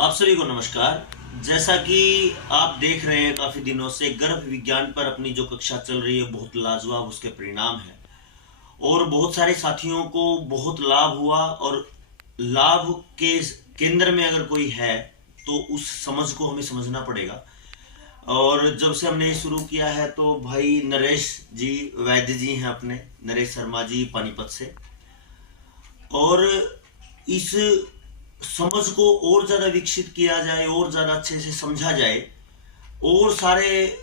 आप सभी को नमस्कार। जैसा कि आप देख रहे हैं, काफी दिनों से गर्भ विज्ञान पर अपनी जो कक्षा चल रही है बहुत लाजवाब उसके परिणाम है और बहुत सारे साथियों को बहुत लाभ हुआ। और लाभ के केंद्र में अगर कोई है तो उस समझ को हमें समझना पड़ेगा। और जब से हमने ये शुरू किया है तो भाई नरेश जी वैद्य जी हैं, अपने नरेश शर्मा जी पानीपत से, और इस समझ को और ज्यादा विकसित किया जाए और ज्यादा अच्छे से समझा जाए और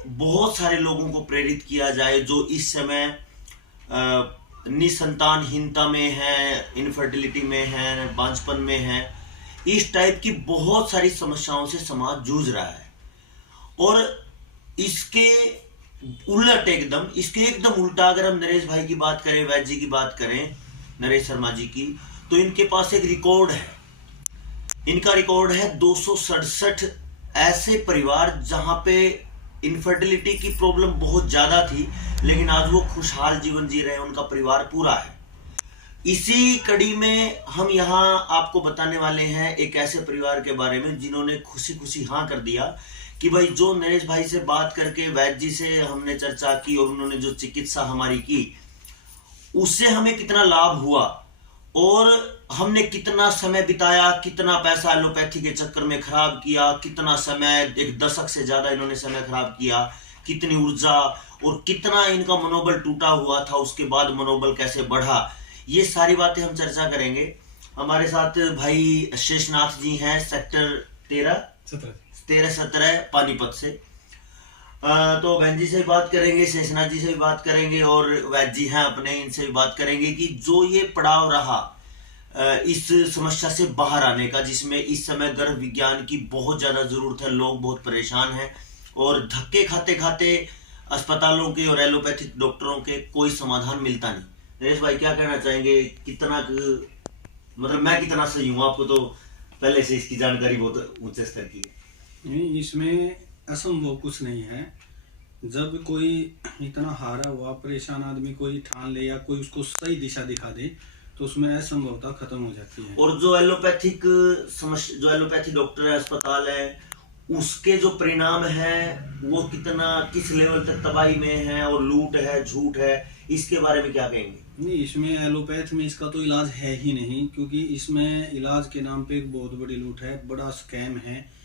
बहुत सारे लोगों को प्रेरित किया जाए जो इस समय निसंतानहीनता में है, इनफर्टिलिटी में है, बांझपन में है। इस टाइप की बहुत सारी समस्याओं से समाज जूझ रहा है। और इसके इसके एकदम उल्टा अगर हम नरेश भाई की बात करें, वैद्य जी की बात करें, नरेश शर्मा जी की, तो इनके पास एक रिकॉर्ड है। इनका रिकॉर्ड है 267 ऐसे परिवार जहां पे इनफर्टिलिटी की प्रॉब्लम बहुत ज्यादा थी, लेकिन आज वो खुशहाल जीवन जी रहे हैं, उनका परिवार पूरा है। इसी कड़ी में हम यहाँ आपको बताने वाले हैं एक ऐसे परिवार के बारे में जिन्होंने खुशी खुशी हाँ कर दिया कि भाई जो नरेश भाई से बात करके वैद्य जी से हमने चर्चा की और उन्होंने जो चिकित्सा हमारी की उससे हमें कितना लाभ हुआ और हमने कितना समय बिताया, कितना पैसा एलोपैथी के चक्कर में खराब किया, कितना समय, एक दशक से ज्यादा इन्होंने समय खराब किया, कितनी ऊर्जा और कितना इनका मनोबल टूटा हुआ था, उसके बाद मनोबल कैसे बढ़ा, ये सारी बातें हम चर्चा करेंगे। हमारे साथ भाई शेषनाथ जी हैं, सेक्टर 13-17 पानीपत से। तो बहन जी से भी बात करेंगे, शेषनाथ जी से भी बात करेंगे और वैद्य जी हैं अपने, इनसे भी बात करेंगे कि जो ये पड़ाव रहा इस समस्या से बाहर आने का, जिसमें इस समय गर्भ विज्ञान की बहुत ज्यादा जरूरत है, लोग बहुत परेशान हैं और धक्के खाते खाते अस्पतालों के और एलोपैथिक डॉक्टरों के कोई समाधान मिलता नहीं। नरेश भाई क्या कहना चाहेंगे, कितना मतलब मैं कितना सही हूँ? आपको तो पहले से इसकी जानकारी बहुत ऊंचे स्तर की है। नहीं, इसमें असंभव कुछ नहीं है। जब कोई इतना हारा हुआ परेशान आदमी कोई ठान ले या कोई उसको सही दिशा दिखा दे तो उसमें असंभवता खत्म हो जाती है। और जो एलोपैथी डॉक्टर है, अस्पताल है, उसके जो परिणाम है वो किस लेवल तक तबाही में है और लूट है, झूठ है, इसके बारे में क्या कहेंगे? नहीं, इसमें एलोपैथ में इसका तो इलाज है ही नहीं, क्योंकि इसमें इलाज के नाम पे एक बहुत बड़ी लूट है, बड़ा स्कैम है।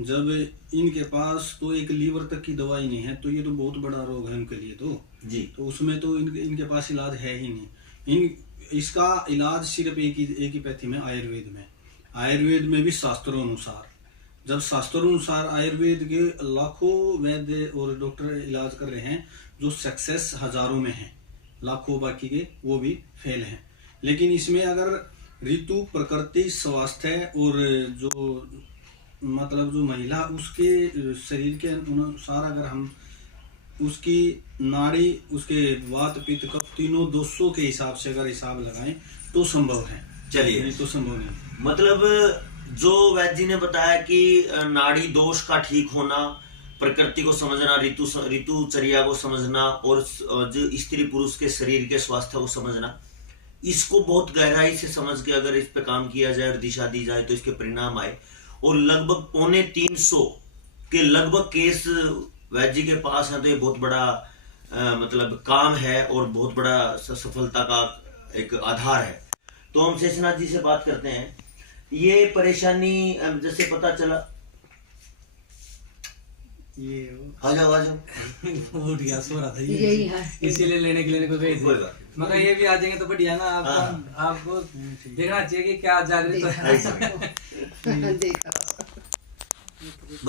जब इनके पास तो एक लीवर तक की दवाई नहीं है तो ये तो बहुत बड़ा रोग है उनके लिए तो जी। तो उसमें तो इनके पास इलाज है ही नहीं। इसका इलाज सिर्फ एक ही पैथी में, आयुर्वेद में भी शास्त्रों अनुसार, जब शास्त्रों अनुसार आयुर्वेद के लाखों वैद्य और डॉक्टर इलाज कर रहे हैं, जो सक्सेस हजारों में है, लाखों बाकी के वो भी फेल हैं। लेकिन इसमें अगर ऋतु, प्रकृति, स्वास्थ्य और जो जो महिला उसके शरीर के अनुसार अगर हम उसकी नाड़ी, उसके वात, पित्त, कफ तीनों दोषों के हिसाब से अगर हिसाब लगाएं तो संभव है। चलिए, नहीं तो संभव नहीं। मतलब जो वैद्य जी ने बताया कि नाड़ी दोष का ठीक होना, प्रकृति को समझना, ऋतुचर्या को समझना और जो स्त्री पुरुष के शरीर के स्वास्थ्य को समझना, इसको बहुत गहराई से समझ के अगर इस पे काम किया जाए और दिशा दी जाए तो इसके परिणाम आए। और लगभग 350 के लगभग केस वैद्य जी के पास है, तो ये बहुत बड़ा मतलब काम है और बहुत बड़ा सफलता का एक आधार है। तो हम शेषनाथ जी से बात करते हैं। ये परेशानी जैसे पता चला, ये आ जाओ उठ गया, सो रहा था यही है, इसीलिए लेने के लिए को गए कोई थे। बात मगर ये भी आ जाएंगे तो बढ़िया ना। आपको देखना चाहिए कि क्या जागृत है।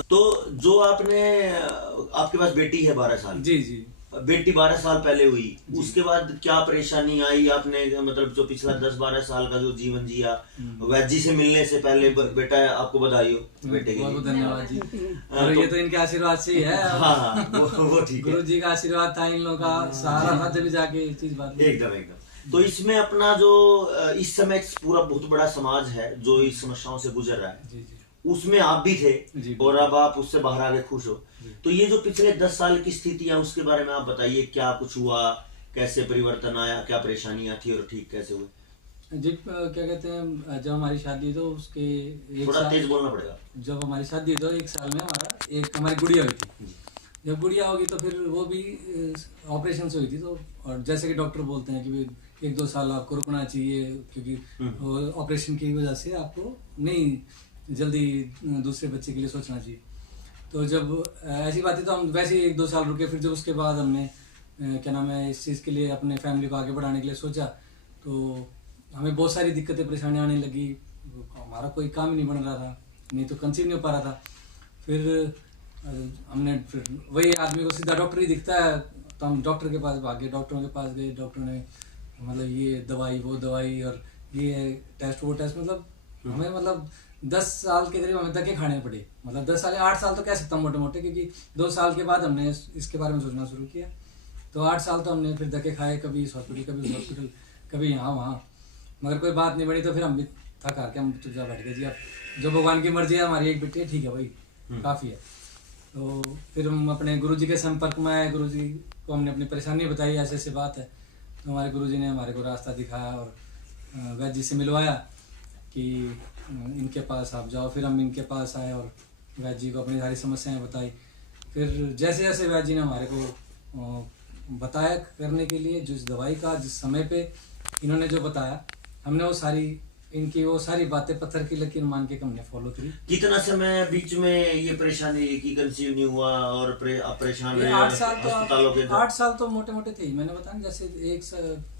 तो जो आपके पास बेटी है 12 साल, जी जी, बेटी 12 साल पहले हुई, उसके बाद क्या परेशानी आई? आपने मतलब जो पिछला 10-12 साल का जो जीवन जिया, वैद्य जी से मिलने से पहले, बेटा आपको बधाई हो बेटे के लिए। बहुत धन्यवाद जी। और ये तो इनके आशीर्वाद से ही है। हाँ, वो ठीक है। गुरु जी का आशीर्वाद था, इन लोगों का सहारा था, जब जाके ये चीज बात। एकदम। तो इसमें अपना जो इस समय पूरा बहुत बड़ा समाज है जो इस समस्याओं से गुजर रहा है, जी जी, उसमें आप भी थे और अब आप उससे बाहर आके खुश हो। तो ये जो पिछले 10 साल की स्थिति है उसके बारे में आप बताइए, क्या कुछ हुआ, कैसे परिवर्तन आया, क्या परेशानियां थी और ठीक कैसे हुए? जी क्या कहते हैं, जब हमारी शादी हुई तो उसके एक थोड़ा साल, तेज बोलना पड़ेगा। जब हमारी शादी हुई तो 1 साल में हमारी गुड़िया हुई थी। जब गुड़िया होगी तो फिर वो भी ऑपरेशन से हुई थी। तो और जैसे कि डॉक्टर बोलते हैं कि 1-2 साल आपको रुकना चाहिए, क्योंकि ऑपरेशन की वजह से आपको नहीं जल्दी दूसरे बच्चे के लिए सोचना चाहिए। तो जब ऐसी बात है तो हम वैसे ही 1-2 साल रुके। फिर जब उसके बाद हमने क्या नाम है इस चीज़ के लिए अपने फैमिली को आगे बढ़ाने के लिए सोचा, तो हमें बहुत सारी दिक्कतें परेशानियाँ आने लगी। हमारा कोई काम ही नहीं बन रहा था, नहीं तो कंसीव नहीं हो पा रहा था। फिर हमने फिर वही आदमी को सीधा डॉक्टर ही दिखता है तो हम डॉक्टर के पास भागे, डॉक्टरों के पास गए। डॉक्टर ने मतलब ये दवाई वो दवाई और ये टेस्ट वो टेस्ट, मतलब हमें मतलब 10 साल के करीब हमें धक्के खाने पड़े। मतलब 10 साल 8 साल तो कह सकता हूँ मोटे मोटे, क्योंकि 2 साल के बाद हमने इसके बारे में सोचना शुरू किया। तो 8 साल तो हमने फिर धक्के खाए, कभी इस हॉस्पिटल कभी उस हॉस्पिटल कभी यहाँ वहाँ, मगर कोई बात नहीं बनी। तो फिर हम भी थक हार के हम चुपचाप बैठ गए जी, अब जो भगवान की मर्जी है हमारी एक बेटी है, ठीक है भाई काफ़ी है। तो फिर हम अपने गुरुजी के संपर्क में आए। गुरुजी को हमने अपनी परेशानी बताई, ऐसे ऐसे बात है। तो हमारे गुरुजी ने हमारे को रास्ता दिखाया और वैद्य जी से मिलवाया कि इनके पास आप जाओ। फिर हम इनके पास आए और वैद्य जी को अपनी सारी समस्याएं बताई। फिर जैसे जैसे वैद्य जी ने हमारे को बताया करने के लिए, जिस दवाई का जिस समय पे इन्होंने जो बताया, हमने वो सारी बातें पत्थर की लकीर मान के हमने फॉलो करी। कितना समय बीच में ये परेशानी कि कंसीव नहीं हुआ और आप परेशान रहे? 8 साल तो अस्पतालों के 8 साल तो मोटे मोटे थे ही। मैंने बताया जैसे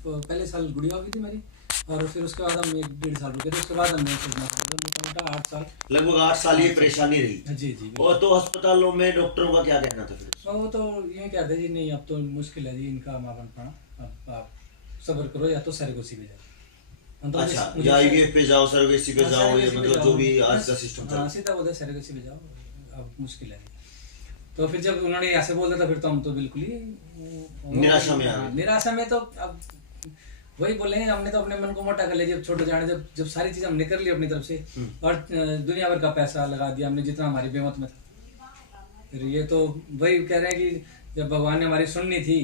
पहले साल गुड़िया हुई थी मेरी, और फिर उसके बाद हम 1-1.5 साल रुके थे। उसके बाद हमने मोटा 8 साल, लगभग 8 साल ये परेशानी रही। जी जी। और तो अस्पतालों में डॉक्टरों का क्या कहना था फिर? वो तो ये कहते जी नहीं अब तो मुश्किल है जी इनका माँ बन पाना, अब आप सब्र करो या तो सरेगोसी में जाओ। अच्छा, या IVF पे जाओ, सरेगोसी पे जाओ, ये मतलब जो भी आज का सिस्टम था। सीधा बोलते सरेगोसी में जाओ, अब मुश्किल है। तो फिर जब उन्होंने ऐसे बोल दिया था फिर तो हम तो बिल्कुल ही निराशा में आ गए। निराशा में तो अब वही बोले, हमने तो अपने मन को मोटा कर लिया। जब छोटे जाने जब सारी चीज़ हमने कर ली अपनी तरफ से और दुनिया भर का पैसा लगा दिया हमने जितना हमारी बेमत में था। फिर ये तो वही कह रहे हैं कि जब भगवान ने हमारी सुननी थी,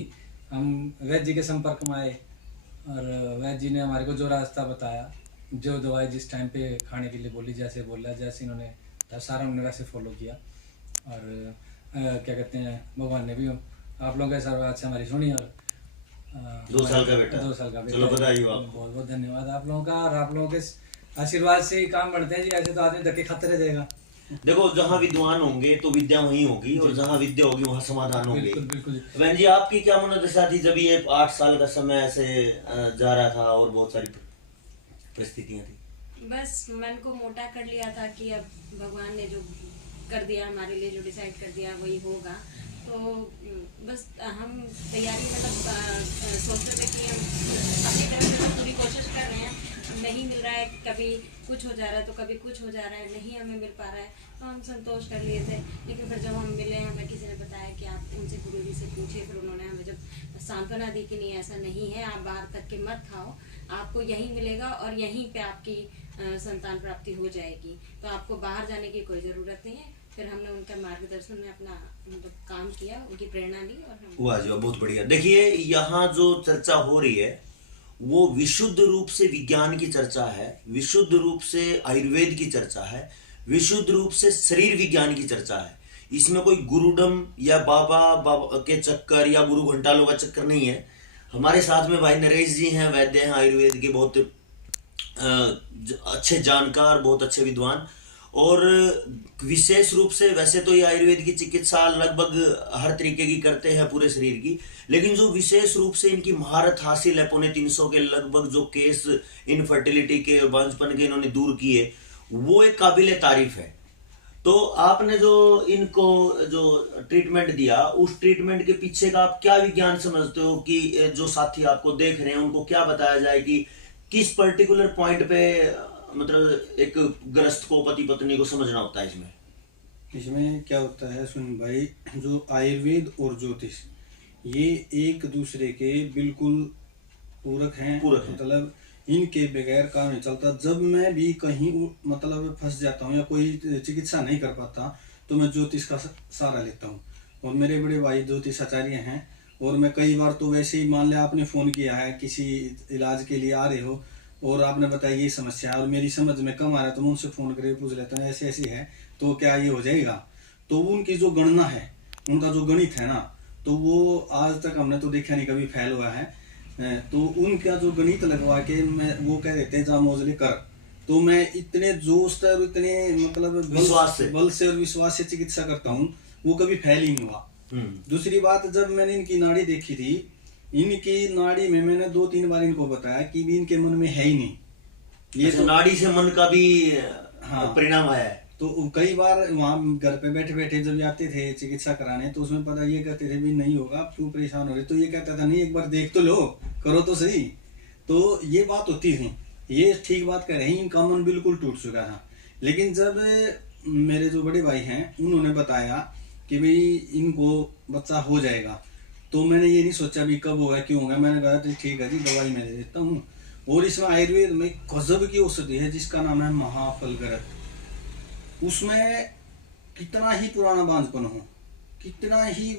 हम वैद्य जी के संपर्क में आए और वैद्य जी ने हमारे को जो रास्ता बताया, जो दवाई जिस टाइम पे खाने के लिए बोली, जैसे बोला, जैसे इन्होंने सारा हमने वैसे फॉलो किया। और क्या कहते हैं, भगवान ने भी आप लोगों के आशीर्वाद से हमारी सुनी। और 2 साल का बेटा, 2 साल का बेटा, चलो बधाई हो आपको। बहुत बहुत धन्यवाद आप लोगों का। और आप लोगों के आशीर्वाद से ही काम बढ़ते हैं जी, ऐसे तो आदमी धक्के खाते रह जाएगा। देखो, जहाँ विद्वान होंगे तो विद्या वहीं होगी, और जहाँ विद्या होगी वहाँ समाधान होंगे। बिल्कुल बिल्कुल। बहन जी, आपकी क्या मनोदशा थी जब ये 8 साल का समय ऐसे जा रहा था और बहुत सारी परिस्थितियां थी? बस मन को मोटा कर लिया था कि अब भगवान ने जो कर दिया हमारे लिए, जो डिसाइड कर दिया वही होगा। तो बस हम तैयारी मतलब सोचते थे कि हम अपनी तरफ से तो पूरी कोशिश कर रहे हैं, नहीं मिल रहा है, कभी कुछ हो जा रहा है तो कभी कुछ हो जा रहा है, नहीं हमें मिल पा रहा है तो हम संतोष कर लिए थे। लेकिन फिर जब हम मिले, हमें किसी ने बताया कि आप उनसे गुरुजी से पूछिए। फिर उन्होंने हमें जब सांत्वना दी कि नहीं ऐसा नहीं है, आप बाहर तक के मत खाओ, आपको यहीं मिलेगा और यहीं पे आपकी संतान प्राप्ति हो जाएगी, तो आपको बाहर जाने की कोई ज़रूरत नहीं है। फिर हमने उनका मार्गदर्शन में अपना मतलब काम किया, उनकी प्रेरणा ली और हम वाह जी, बहुत बढ़िया। देखिए, यहाँ जो चर्चा हो रही है वो विशुद्ध रूप से विज्ञान की चर्चा है, विशुद्ध रूप से आयुर्वेद की चर्चा है, विशुद्ध रूप से शरीर विज्ञान की चर्चा है। इसमें कोई गुरुडम या बाबा के चक्कर या गुरु घंटालों का चक्कर नहीं है। हमारे साथ में भाई नरेश जी हैं, वैद्य हैं, आयुर्वेद के बहुत अच्छे जानकार, बहुत अच्छे विद्वान। और विशेष रूप से वैसे तो ये आयुर्वेद की चिकित्सा लगभग हर तरीके की करते हैं पूरे शरीर की, लेकिन जो विशेष रूप से इनकी महारत हासिल है, 350 के लगभग जो केस इनफर्टिलिटी के और बांझपन के इन्होंने दूर किए, वो एक काबिले तारीफ है। तो आपने जो इनको जो ट्रीटमेंट दिया, उस ट्रीटमेंट के पीछे का आप क्या विज्ञान समझते हो कि जो साथी आपको देख रहे हैं उनको क्या बताया जाए कि किस पर्टिकुलर पॉइंट पे मतलब एक ग्रस्त को, पति पत्नी को समझना होता है इसमें क्या होता है? सुन भाई, जो आयुर्वेद और ज्योतिष ये एक दूसरे के बिल्कुल पूरक हैं। मतलब इनके बगैर काम नहीं चलता। जब मैं भी कहीं मतलब फंस जाता हूँ या कोई चिकित्सा नहीं कर पाता तो मैं ज्योतिष का सहारा लेता हूँ। और मेरे बड़े भाई ज्योतिष आचार्य हैं, और मैं कई बार तो वैसे ही मान लिया आपने फ़ोन किया है, किसी इलाज के लिए आ रहे हो और आपने बताया ये समस्या है और मेरी समझ में कम आ रहा है, तो मैं उनसे फोन करके पूछ लेता हूँ ऐसे ऐसी है तो क्या ये हो जाएगा। तो उनकी जो गणना है, उनका जो गणित है ना, तो वो आज तक हमने तो देखा नहीं कभी फेल हुआ है। तो उनका जो गणित लगवा के मैं वो कह देते हैं जा मोजले कर, तो मैं इतने जोश और इतने मतलब बल से और विश्वास से चिकित्सा करता हूँ, वो कभी फेल ही नहीं हुआ। दूसरी बात, जब मैंने इनकी नाड़ी देखी थी, इनकी नाड़ी में मैंने 2-3 बार इनको बताया कि भी इनके मन में है ही नहीं ये। तो नाड़ी से मन का भी परिणाम आया है। तो कई बार वहाँ घर पे बैठे बैठे जब आते थे चिकित्सा कराने, तो उसमें पता ये कहते थे भी नहीं होगा, क्यों परेशान हो रहे, तो ये कहता था नहीं एक बार देख तो लो, करो तो सही। तो ये बात होती थी, ये ठीक बात कह रहे हैं, इनका मन बिल्कुल टूट चुका था। लेकिन जब मेरे जो बड़े भाई हैं उन्होंने बताया कि भाई इनको बच्चा हो जाएगा, तो मैंने ये नहीं सोचा भी कब होगा क्यों होगा, मैंने कहा तो ठीक है जी दवाई मैं दे देता हूँ। और इसमें आयुर्वेद में गजब की औषधि है जिसका नाम है महाफलगरत। उसमें कितना ही पुराना बांझपन हो, कितना ही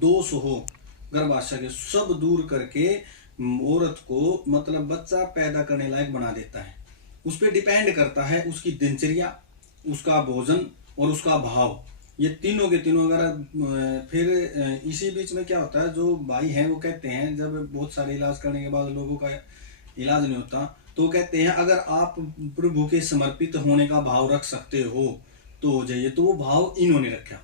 दोष हो गर्भाशय के, सब दूर करके औरत को मतलब बच्चा पैदा करने लायक बना देता है। उस पर डिपेंड करता है उसकी दिनचर्या, उसका भोजन और उसका भाव, ये तीनों के तीनों। अगर फिर इसी बीच में क्या होता है, जो भाई हैं वो कहते हैं जब बहुत सारे इलाज करने के बाद लोगों का इलाज नहीं होता, तो कहते हैं अगर आप प्रभु के समर्पित होने का भाव रख सकते हो तो हो जाइए। तो वो भाव इन्होंने रखा।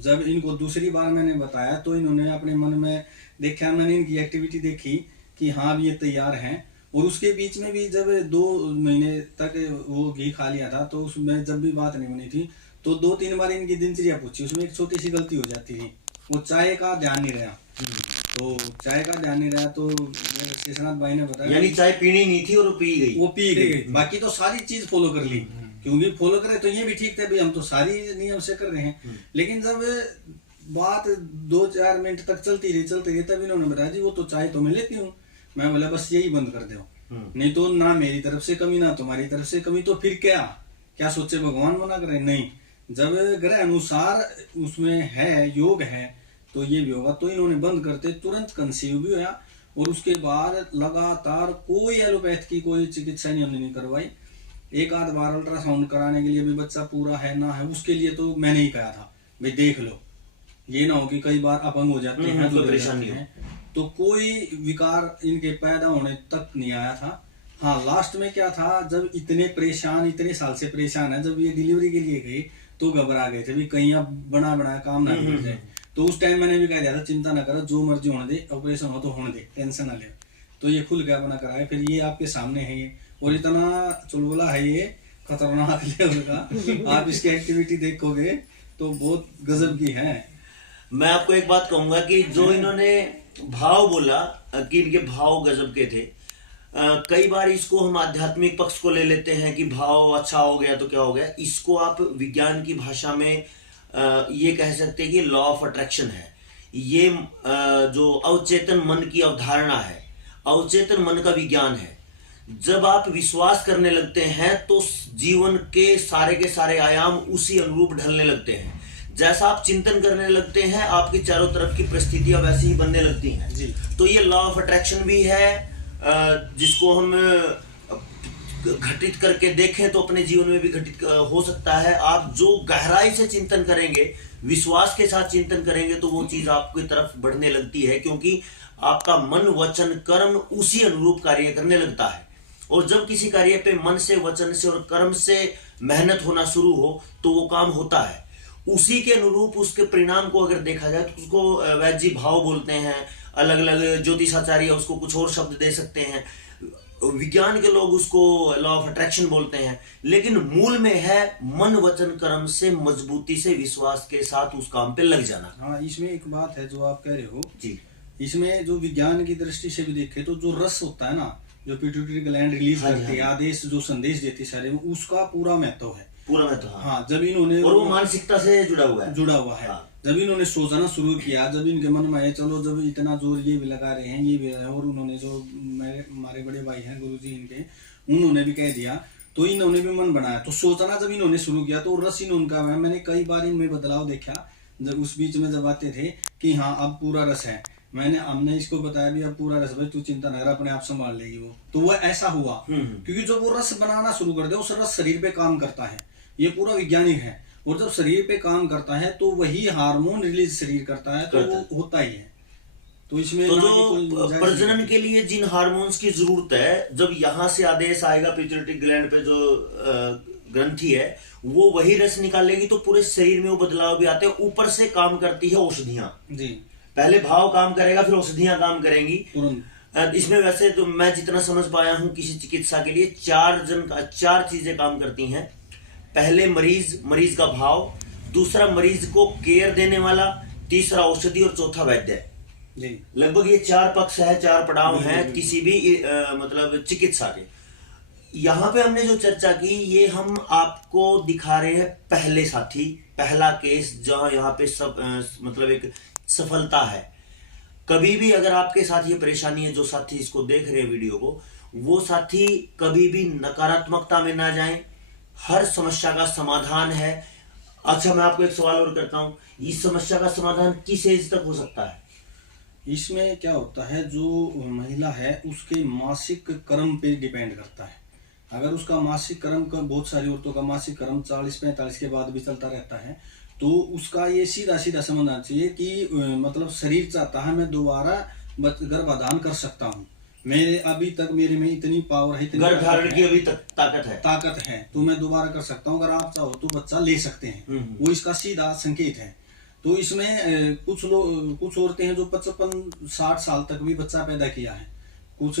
जब इनको दूसरी बार मैंने बताया तो इन्होंने अपने मन में देखा, मैंने इनकी एक्टिविटी देखी कि हाँ भी ये तैयार हैं। और उसके बीच में भी जब 2 महीने तक वो घी खा लिया था, तो उसमें जब भी बात नहीं बनी थी तो 2-3 बार इनकी दिनचर्या पूछी, उसमें एक छोटी सी गलती हो जाती थी, वो चाय का ध्यान नहीं रहा। तो चाय का ध्यान नहीं रहा तो शेषनाथ भाई ने बताया, यानी चाय पीनी नहीं थी और वो पी गई। बाकी तो सारी चीज फॉलो कर ली, क्योंकि फॉलो करे तो ये भी ठीक था भाई हम तो सारी नियम से कर रहे हैं। लेकिन जब बात 2-4 मिनट तक चलती रही तब इन्होंने बताया जी वो तो चाय तो मैं लेती हूँ। मैं बोला बस यही बंद कर दो, नहीं तो ना मेरी तरफ से कमी ना तुम्हारी तरफ से कमी, तो फिर क्या सोचे भगवान मना करे। नहीं, जब ग्रह अनुसार उसमें है, योग है, तो ये भी होगा। तो इन्होंने बंद करते तुरंत कंसीव भी हुआ। और उसके बाद लगातार कोई एलोपैथ की कोई चिकित्सा नहीं हमने नहीं करवाई। एक आध बार अल्ट्रासाउंड कराने के लिए भी बच्चा पूरा है ना है, उसके लिए तो मैंने ही कहा था भाई देख लो, ये ना हो कि कई बार अपंग हो जाते हैं तो परेशानी है। तो कोई विकार इनके पैदा होने तक नहीं आया था। हाँ, लास्ट में क्या था, जब इतने साल से परेशान है, जब ये डिलीवरी के लिए गए तो घबरा गए थे भी कहीं अब बना काम ना मिल जाए। तो उस टाइम मैंने भी कह दिया था चिंता ना करो, जो मर्जी होने दे, ऑपरेशन हो तो होने दे, टेंशन ना ले। तो ये खुल के अपना कराए। फिर ये आपके सामने है ये, और इतना चुलबुला है ये, खतरनाक लेवल का। आप इसकी एक्टिविटी देखोगे तो बहुत गजब की है। मैं आपको एक बात कहूंगा कि जो इन्होंने भाव बोला कि इनके भाव गजब के थे, कई बार इसको हम आध्यात्मिक पक्ष को ले लेते हैं कि भाव अच्छा हो गया तो क्या हो गया। इसको आप विज्ञान की भाषा में ये कह सकते हैं कि लॉ ऑफ अट्रैक्शन है। ये जो अवचेतन मन की अवधारणा है, अवचेतन मन का विज्ञान है। जब आप विश्वास करने लगते हैं तो जीवन के सारे आयाम उसी अनुरूप ढलने लगते हैं। जैसा आप चिंतन करने लगते हैं, आपकी चारों तरफ की परिस्थितियां वैसी ही बनने लगती हैं जी। तो ये लॉ ऑफ अट्रैक्शन भी है, जिसको हम घटित करके देखें तो अपने जीवन में भी घटित हो सकता है। आप जो गहराई से चिंतन करेंगे, विश्वास के साथ चिंतन करेंगे, तो वो चीज आपकी तरफ बढ़ने लगती है, क्योंकि आपका मन वचन कर्म उसी अनुरूप कार्य करने लगता है। और जब किसी कार्य पे मन से, वचन से और कर्म से मेहनत होना शुरू हो तो वो काम होता है। उसी के अनुरूप उसके परिणाम को अगर देखा जाए तो उसको वैद्य जी भाव बोलते हैं। अलग अलग ज्योतिषाचार्य उसको कुछ और शब्द दे सकते हैं, विज्ञान के लोग उसको लॉ ऑफ अट्रैक्शन बोलते हैं। लेकिन मूल में है मन वचन कर्म से मजबूती से विश्वास के साथ उस काम पे लग जाना। हाँ, इसमें एक बात है जो आप कह रहे हो जी, इसमें जो विज्ञान की दृष्टि से भी देखे तो जो रस होता है ना, जो पिट्यूटरी ग्लैंड रिलीज करती है, आदेश जो संदेश देती है शरीर में, उसका पूरा महत्व है। हाँ, जब इन्होंने, और वो मानसिकता से जुड़ा हुआ है। हाँ। जब इन्होंने सोचना शुरू किया, जब इनके मन में आए चलो जब इतना जोर ये भी लगा रहे हैं, ये भी, और उन्होंने जो हमारे बड़े भाई हैं गुरुजी इनके, उन्होंने भी कह दिया, तो इन्होंने भी मन बनाया। तो सोचना जब इन्होंने शुरू किया तो रस इनका है। मैंने कई बार इनमें बदलाव देखा। जब उस बीच में जब आते थे कि हाँ अब पूरा रस है, हमने इसको बताया भी अब पूरा रस भाई तू चिंता न कर, अपने आप संभाल लेगी वो। तो वो ऐसा हुआ क्योंकि जब वो रस बनाना शुरू कर दे, उस रस शरीर पे काम करता है, ये पूरा वैज्ञानिक है। और जब शरीर पे काम करता है तो वही हार्मोन रिलीज शरीर करता है, तो वो होता ही है। तो इसमें तो जो प्रजनन के लिए जिन हार्मोन्स की जरूरत है, जब यहाँ से आदेश आएगा पिट्यूटरी ग्लैंड पे जो ग्रंथि है, वो वही रस निकालेगी, तो पूरे शरीर में वो बदलाव भी आते हैं। ऊपर से काम करती है औषधियां जी, पहले भाव काम करेगा, फिर औषधियां काम करेंगी तुरंत। इसमें वैसे तो मैं जितना समझ पाया हूं, किसी चिकित्सा के लिए चार चीजें काम करती हैं। पहले मरीज का भाव, दूसरा मरीज को केयर देने वाला, तीसरा औषधि और चौथा वैद्य। जी, लगभग ये 4 पक्ष है, 4 पड़ाव हैं किसी भी मतलब चिकित्सा के। यहाँ पे हमने जो चर्चा की, ये हम आपको दिखा रहे हैं पहला केस, जहां यहाँ पे सब मतलब एक सफलता है। कभी भी अगर आपके साथ ये परेशानी है, जो साथी इसको देख रहे हैं वीडियो को, वो साथी कभी भी नकारात्मकता में ना जाएं। हर समस्या का समाधान है। अच्छा, मैं आपको एक सवाल और करता हूं, इस समस्या का समाधान किस एज तक हो सकता है? इसमें क्या होता है, जो महिला है उसके मासिक क्रम पे डिपेंड करता है। अगर उसका मासिक क्रम का, बहुत सारी औरतों का मासिक क्रम 40-45 के बाद भी चलता रहता है, तो उसका ये सीधा समझना चाहिए कि मतलब शरीर चाहता है मैं दोबारा गर्भाधान कर सकता हूँ, मेरे अभी तक मेरे में इतनी पावर है, इतनी गर्भधारण की अभी तक ताकत है, तो मैं दोबारा कर सकता हूँ। अगर आप चाहो तो बच्चा ले सकते हैं, वो इसका सीधा संकेत है। तो इसमें कुछ औरतें हैं जो 55-60 साल तक भी बच्चा पैदा किया है। कुछ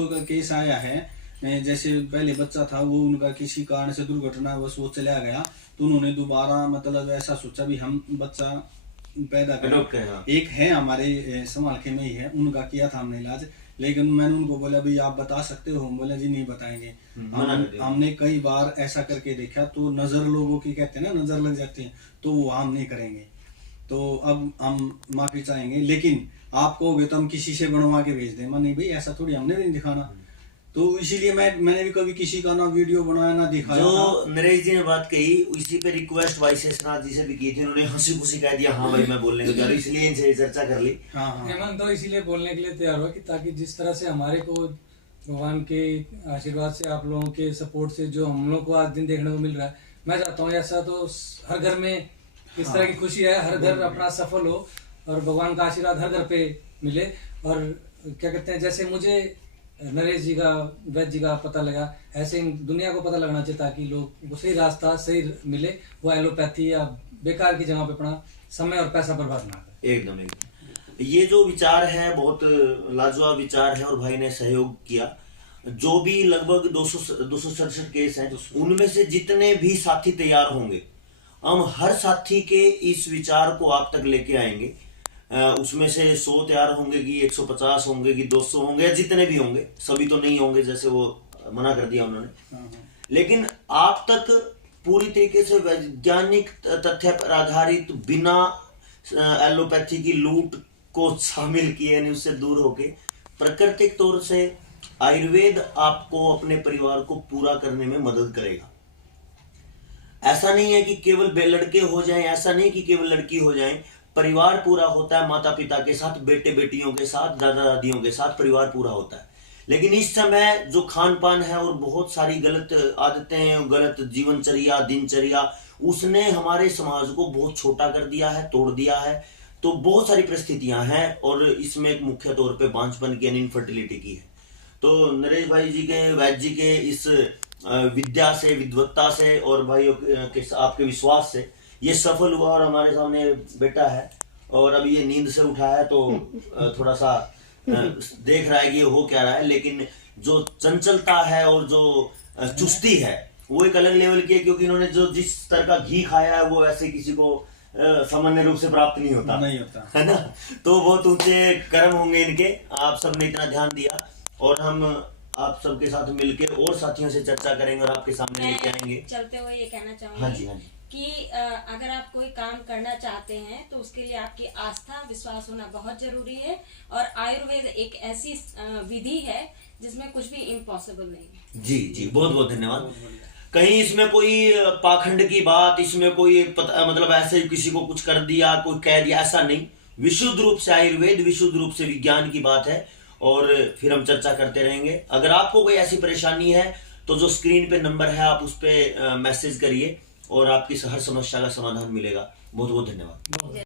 का केस आया है, जैसे पहले बच्चा था, वो उनका किसी कारण से दुर्घटना बस वो चला गया, तो उन्होंने दोबारा मतलब ऐसा सोचा भी हम बच्चा पैदा करें। एक है हमारे समालखे में ही है, उनका किया था हमने इलाज, लेकिन मैंने उनको बोला भी आप बता सकते हो? बोला जी नहीं बताएंगे। हमने कई बार ऐसा करके देखा, तो नजर लोगों की कहते हैं ना, नजर लग जाती है, तो वो हम नहीं करेंगे। तो अब हम माफी चाहेंगे, लेकिन आप कहोगे तो हम किसी से बनवा के भेज दें। नहीं भाई, ऐसा थोड़ी, हमने नहीं दिखाना। तो इसीलिए मैंने भी कभी किसी का ना वीडियो बनाया ना दिखाया। जो नरेश जी ने बात कही, इसी पे रिक्वेस्ट भाई शेषनाथ जी से भी की थी, उन्होंने हंसी खुशी कह दिया हाँ भाई मैं बोलने को तैयार, इसलिए इनसे चर्चा कर ली। हेमंत तो इसीलिए बोलने के लिए तैयार हुआ कि ताकि जिस तरह से हमारे को भगवान के आशीर्वाद से, आप लोगों के सपोर्ट से जो हम लोग को आज दिन देखने को मिल रहा है, मैं चाहता हूँ ऐसा तो हर घर में इस तरह की खुशी है, हर घर अपना सफल हो और भगवान का आशीर्वाद हर घर पे मिले। और क्या कहते हैं, जैसे मुझे नरेश जी का, वैद्य जी का पता लगा, ऐसे दुनिया को पता लगना चाहिए ताकि लोग को सही रास्ता सही मिले, वो एलोपैथी या बेकार की जगह पे अपना समय और पैसा बर्बाद ना करे। एकदम ये जो विचार है बहुत लाजवाब विचार है, और भाई ने सहयोग किया। जो भी लगभग 267 केस हैं, उनमें से जितने भी साथी तैयार होंगे, हम हर साथी के इस विचार को आप तक लेके आएंगे। उसमें से 100 तैयार होंगे कि 150 होंगे कि 200 होंगे, जितने भी होंगे, सभी तो नहीं होंगे, जैसे वो मना कर दिया उन्होंने, लेकिन आप तक पूरी तरीके से वैज्ञानिक तथ्य पर आधारित, बिना एलोपैथी की लूट को शामिल किए, यानी उससे दूर होके प्राकृतिक तौर से आयुर्वेद आपको अपने परिवार को पूरा करने में मदद करेगा। ऐसा नहीं है कि केवल लड़के हो जाएं, ऐसा नहीं कि केवल लड़की हो जाएं, परिवार पूरा होता है माता पिता के साथ, बेटे बेटियों के साथ, दादा दादियों के साथ परिवार पूरा होता है। लेकिन इस समय जो खान पान है और बहुत सारी गलत आदतें, गलत जीवनचर्या, दिनचर्या, उसने हमारे समाज को बहुत छोटा कर दिया है, तोड़ दिया है। तो बहुत सारी परिस्थितियां हैं, और इसमें एक मुख्य तौर पे बांझपन की, इनफर्टिलिटी की है। तो नरेश भाई जी के, वैद्य जी के इस विद्या से, विद्वत्ता से और भाइयों के आपके विश्वास से ये सफल हुआ, और हमारे सामने बेटा है, और अभी ये नींद से उठा है, तो थोड़ा सा देख रहा है कि ये हो क्या रहा है। लेकिन जो चंचलता है और जो चुस्ती है, वो एक अलग लेवल की है, क्योंकि इन्होंने जो जिस तरह का घी खाया है, वो ऐसे किसी को सामान्य रूप से प्राप्त नहीं होता, है ना। तो बहुत ऊंचे कर्म होंगे इनके। आप सबने इतना ध्यान दिया, और हम आप सबके साथ मिलके और साथियों से चर्चा करेंगे और आपके सामने लेके आएंगे। चलते हुए ये कहना चाहूंगी, हाँ जी, हाँ जी, कि अगर आप कोई काम करना चाहते हैं तो उसके लिए आपकी आस्था, विश्वास होना बहुत जरूरी है। और आयुर्वेद एक ऐसी विधि है जिसमें कुछ भी इम्पॉसिबल नहीं है। जी जी, बहुत बहुत धन्यवाद। कहीं इसमें कोई पाखंड की बात, इसमें कोई मतलब ऐसे किसी को कुछ कर दिया, कोई कह दिया, ऐसा नहीं। विशुद्ध रूप से आयुर्वेद, विशुद्ध रूप से विज्ञान की बात है, और फिर हम चर्चा करते रहेंगे। अगर आपको कोई ऐसी परेशानी है तो जो स्क्रीन पे नंबर है आप उस पर मैसेज करिए और आपकी हर समस्या का समाधान मिलेगा। बहुत बहुत धन्यवाद। जय